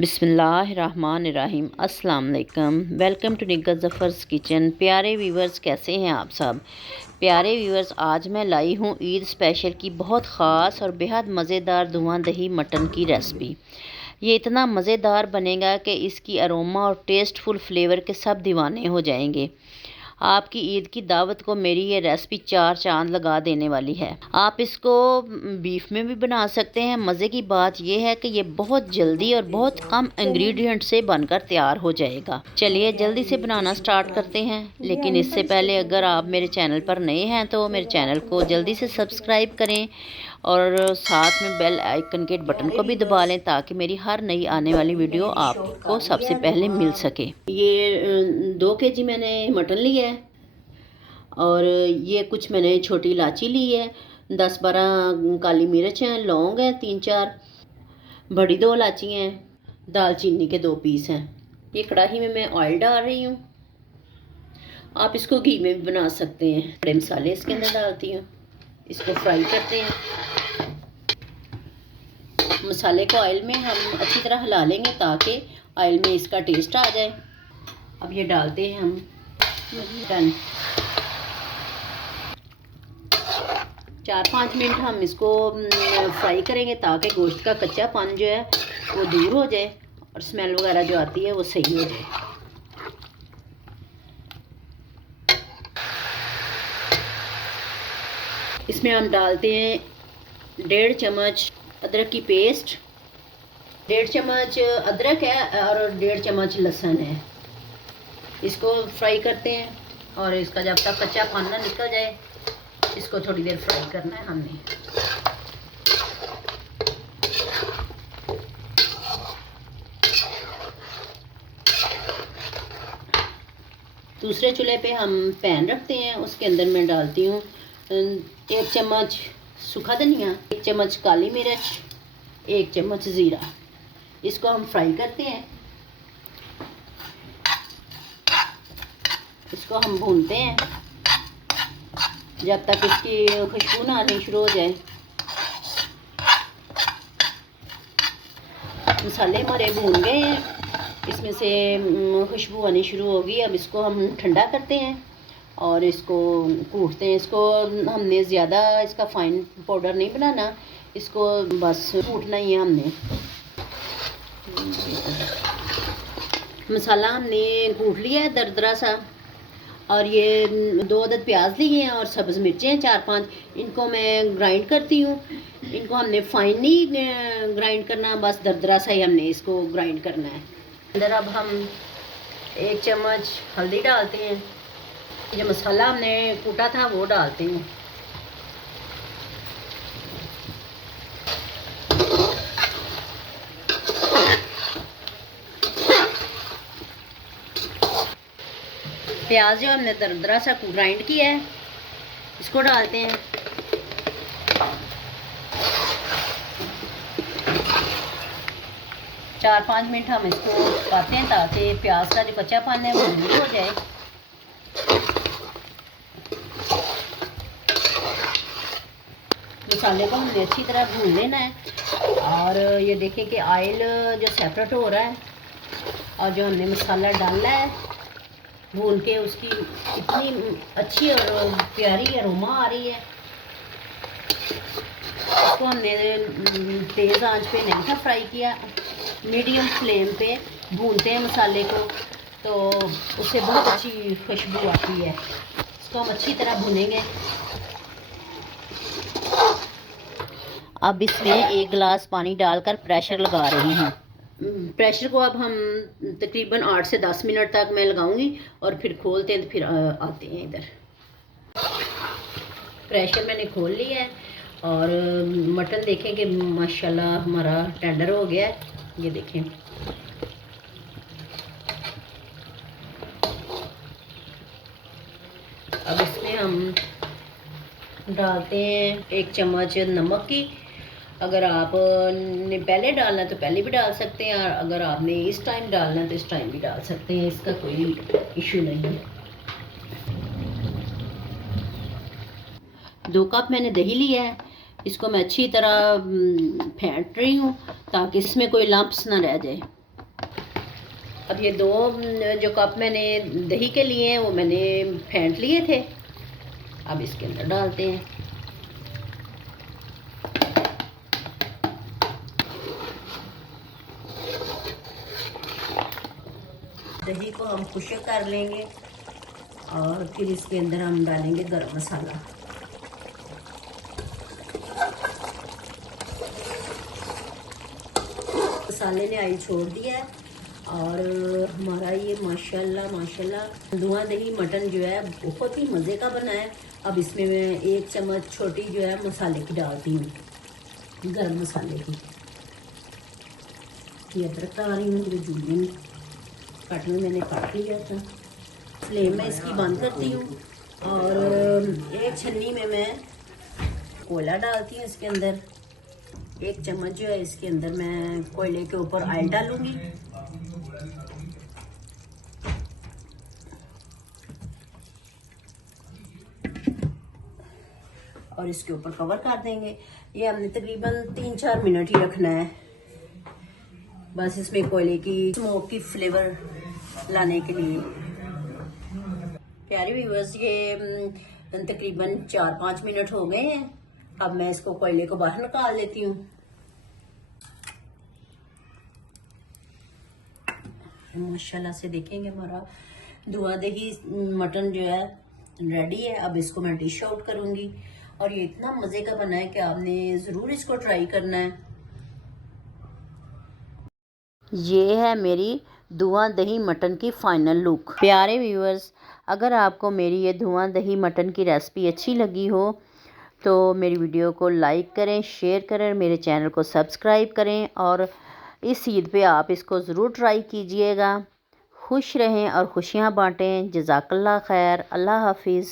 बिस्मिल्लाहिर्रहमानिर्रहीम। अस्सलाम वालेकुम। वेलकम टू निग्गा ज़फ़र्स किचन। प्यारे व्यूवर्स, कैसे हैं आप सब? प्यारे व्यूवर्स, आज मैं लाई हूँ ईद स्पेशल की बहुत ख़ास और बेहद मज़ेदार धुआं दही मटन की रेसिपी। ये इतना मज़ेदार बनेगा कि इसकी अरोमा और टेस्टफुल फ्लेवर के सब दीवाने हो जाएंगे। आपकी ईद की दावत को मेरी ये रेसिपी चार चांद लगा देने वाली है। आप इसको बीफ में भी बना सकते हैं। मज़े की बात यह है कि ये बहुत जल्दी और बहुत कम इंग्रेडिएंट से बनकर तैयार हो जाएगा। चलिए जल्दी से बनाना स्टार्ट करते हैं। लेकिन इससे पहले अगर आप मेरे चैनल पर नए हैं तो मेरे चैनल को जल्दी से सब्सक्राइब करें और साथ में बेल आइकन के बटन को भी दबा लें ताकि मेरी हर नई आने वाली वीडियो आपको सबसे पहले मिल सके। ये 2 kg मैंने मटन लिया है और ये कुछ मैंने छोटी इलायची ली है, 10-12 काली मिर्च हैं, लौंग हैं 3-4, बड़ी 2 इलायची हैं, दालचीनी के 2 पीस हैं। ये कढ़ाई में मैं ऑयल डाल रही हूँ। आप इसको घी में भी बना सकते हैं। बड़े मसाले इसके अंदर डालती हूँ, इसको फ्राई करते हैं। मसाले को ऑयल में हम अच्छी तरह हिला लेंगे ताकि ऑयल में इसका टेस्ट आ जाए। अब ये डालते हैं हम मटन। 4-5 मिनट हम इसको फ्राई करेंगे ताकि गोश्त का कच्चापन जो है वो दूर हो जाए और स्मेल वगैरह जो आती है वो सही हो जाए। इसमें हम डालते हैं 1.5 चम्मच अदरक की पेस्ट। 1.5 चम्मच अदरक है और 1.5 चम्मच लहसुन है। इसको फ्राई करते हैं और इसका जब तक कच्चापन ना निकल जाए इसको थोड़ी देर फ्राई करना है हमने। दूसरे चूल्हे पे हम पैन रखते हैं, उसके अंदर मैं डालती हूँ 1 चम्मच सूखा धनिया, 1 चम्मच काली मिर्च, 1 चम्मच ज़ीरा। इसको हम फ्राई करते हैं। इसको हम भूनते हैं जब तक इसकी खुशबू ना आनी शुरू हो जाए। मसाले हमारे भून गए हैं, इसमें से खुशबू आनी शुरू होगी। अब इसको हम ठंडा करते हैं और इसको कूटते हैं। इसको हमने ज़्यादा इसका फाइन पाउडर नहीं बनाना, इसको बस कूटना ही है हमने। मसाला हमने कूट लिया है दरदरा सा। और ये 2 अदद प्याज लिए हैं और सब्ज़ मिर्चें हैं 4-5। इनको मैं ग्राइंड करती हूँ। इनको हमने फाइन नहीं ग्राइंड करना, बस दरदरा सा ही हमने इसको ग्राइंड करना है। अंदर अब हम 1 चम्मच हल्दी डालते हैं। जो मसाला हमने कूटा था वो डालते हैं। प्याज जो हमने दरदरा सा ग्राइंड किया है इसको डालते हैं। चार 5 मिनट हम इसको पकाते हैं ताकि प्याज का जो कच्चापन है वो दूर हो जाए। मसाले को हमने अच्छी तरह भून लेना है और ये देखें कि ऑयल जो सेपरेट हो रहा है और जो हमने मसाला डाला है भून के उसकी इतनी अच्छी और प्यारी अरोमा आ रही है। इसको हमने तेज़ आंच पे नहीं था फ्राई किया, मीडियम फ्लेम पे भूनते हैं मसाले को तो उससे बहुत अच्छी खुशबू आती है। इसको हम अच्छी तरह भूनेंगे। अब इसमें 1 गिलास पानी डालकर प्रेशर लगा रही हूँ। प्रेशर को अब हम तकरीबन 8 से 10 मिनट तक मैं लगाऊंगी और फिर खोलते हैं तो फिर आते हैं इधर। प्रेशर मैंने खोल लिया है और मटन देखें कि माशाल्लाह हमारा टेंडर हो गया है। ये देखें अब इसमें हम डालते हैं 1 चम्मच नमक की। अगर आप ने पहले डालना है तो पहले भी डाल सकते हैं और अगर आपने इस टाइम डालना है तो इस टाइम भी डाल सकते हैं, इसका कोई इशू नहीं है। 2 कप मैंने दही लिया है, इसको मैं अच्छी तरह फेंट रही हूँ ताकि इसमें कोई लम्प्स ना रह जाए। अब ये 2 जो कप मैंने दही के लिए हैं वो मैंने फेंट लिए थे। अब इसके अंदर डालते हैं। दही को हम खुश्क कर लेंगे और फिर इसके अंदर हम डालेंगे गरम मसाला। मसाले ने ऑयल छोड़ दिया है और हमारा ये माशाल्लाह माशाल्लाह धुआं दही मटन जो है बहुत ही मज़े का बना है। अब इसमें मैं 1 चम्मच छोटी जो है मसाले की डालती हूँ, गरम मसाले की। ये अदरक डाल रही हूँ, जूलियन काट में मैंने काट लिया था। फ्लेम में इसकी बंद करती हूँ और एक छन्नी में मैं कोयला डालती हूँ। इसके अंदर 1 चम्मच जो है इसके अंदर मैं कोयले के ऊपर ऑयल डालूंगी। और इसके ऊपर कवर कर देंगे। ये हमने तकरीबन 3-4 मिनट ही रखना है, बस इसमें कोयले की स्मोक की फ्लेवर लाने के लिए। प्यारे व्यूअर्स, ये तकरीबन 4-5 मिनट हो गए हैं। अब मैं इसको कोयले को बाहर निकाल लेती हूँ। माशाल्लाह से देखेंगे हमारा धुआं दही मटन जो है रेडी है। अब इसको मैं डिश आउट करूंगी और ये इतना मज़े का बना है कि आपने ज़रूर इसको ट्राई करना है। ये है मेरी धुआं दही मटन की फाइनल लुक। प्यारे व्यूअर्स, अगर आपको मेरी ये धुआं दही मटन की रेसिपी अच्छी लगी हो तो मेरी वीडियो को लाइक करें, शेयर करें, मेरे चैनल को सब्सक्राइब करें और इस ईद पे आप इसको ज़रूर ट्राई कीजिएगा। खुश रहें और खुशियाँ बांटें। जज़ाकल्लाह खैर। अल्लाह हाफिज़।